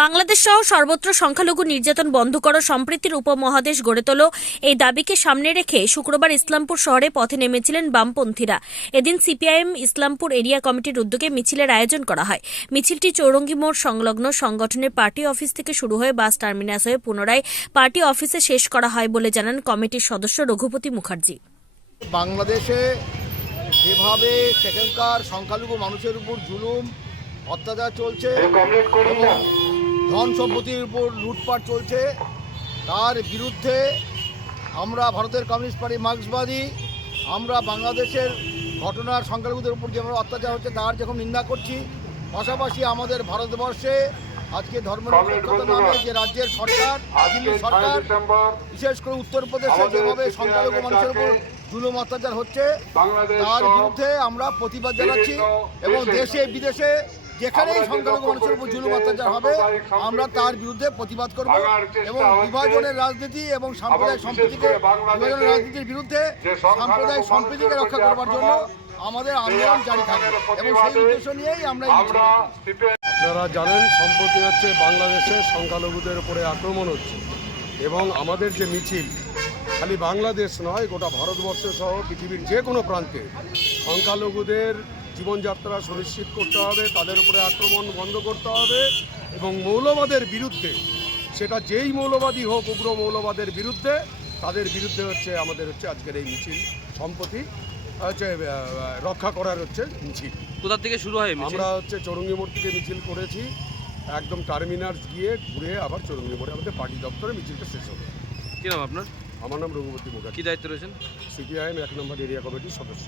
বাংলাদেশ সহ সর্বত্র সংখ্যালঘু নির্যাতন বন্ধ করো, সম্প্রীতির উপমহাদেশ গড়ে তোলো, এই দাবিকে সামনে রেখে শুক্রবার ইসলামপুর শহরে পথে নেমেছিলেন বামপন্থীরা। এদিন সিপিআইএম ইসলামপুর এরিয়া কমিটির উদ্যোগে মিছিলের আয়োজন করা হয়। মিছিলটি চৌরঙ্গি মোড় সংলগ্ন সংগঠনের পার্টি অফিস থেকে শুরু হয়ে বাস টার্মিনাস হয়ে পুনরায় পার্টি অফিসে শেষ করা হয় বলে জানান কমিটির সদস্য রঘুপতি মুখার্জি। বাংলাদেশে যেভাবে সেখানকার সংখ্যালঘু মানুষের উপর জুলুম অত্যাচার চলছে এবং ধন সম্পত্তির উপর লুটপাট চলছে, তার বিরুদ্ধে আমরা ভারতের কমিউনিস্ট পার্টি মার্ক্সবাদী আমরা বাংলাদেশের ঘটনার সংখ্যালঘুদের উপর যেভাবে অত্যাচার হচ্ছে তার যখন নিন্দা করছি। পাশাপাশি আমাদের ভারতবর্ষে আজকে ধর্মনিরপেক্ষতা নামে যে রাজ্যের সরকার, দিল্লি সরকার, বিশেষ করে উত্তরপ্রদেশে যেভাবে সংখ্যালঘু মানুষের উপর জুলুম অত্যাচার হচ্ছে তার বিরুদ্ধে আমরা প্রতিবাদ জানাচ্ছি এবং দেশে বিদেশে যেখানেই সংখ্যালঘু মানুষের উপর জুলুম অত্যাচার হবে আমরা তার বিরুদ্ধে প্রতিবাদ করব এবং বিভাজনের রাজনীতি এবং সাম্প্রদায়িক সম্প্রীতিকে বিভাজনের রাজনীতির বিরুদ্ধে সাম্প্রদায়িক সম্প্রীতিকে রক্ষা করবার জন্য আমাদের আন্দোলন জারি থাকবে এবং সেই উদ্দেশ্য নিয়েই আমরা এই মিছিল করছি। আপনারা জানেন সম্প্রতি হচ্ছে বাংলাদেশে সংখ্যালঘুদের উপরে আক্রমণ হচ্ছে এবং আমাদের যে মিছিল খালি বাংলাদেশ নয়, গোটা ভারতবর্ষ সহ পৃথিবীর যে কোনো প্রান্তে সংখ্যালঘুদের জীবনযাত্রা সুনিশ্চিত করতে হবে, তাদের উপরে আক্রমণ বন্ধ করতে হবে এবং মৌলবাদের বিরুদ্ধে, সেটা যেই মৌলবাদী হোক, উগ্র মৌলবাদের বিরুদ্ধে, তাদের বিরুদ্ধে হচ্ছে আমাদের হচ্ছে আজকের এই মিছিল সম্প্রতি হচ্ছে রক্ষা করার হচ্ছে মিছিল। কোথা থেকে শুরু হয়? আমরা হচ্ছে চৌরঙ্গি মোড় থেকে মিছিল করেছি, একদম টার্মিনাস গিয়ে ঘুরে আবার চৌরঙ্গি মোড়ে আমাদের পার্টি দপ্তরে মিছিলটা শেষ হবে। কি নাম আপনার? আমার নাম রঘুপতি মুখার্জি। কি দায়িত্ব রয়েছেন? সিপিআইএম 1 নম্বর এরিয়া কমিটির সদস্য।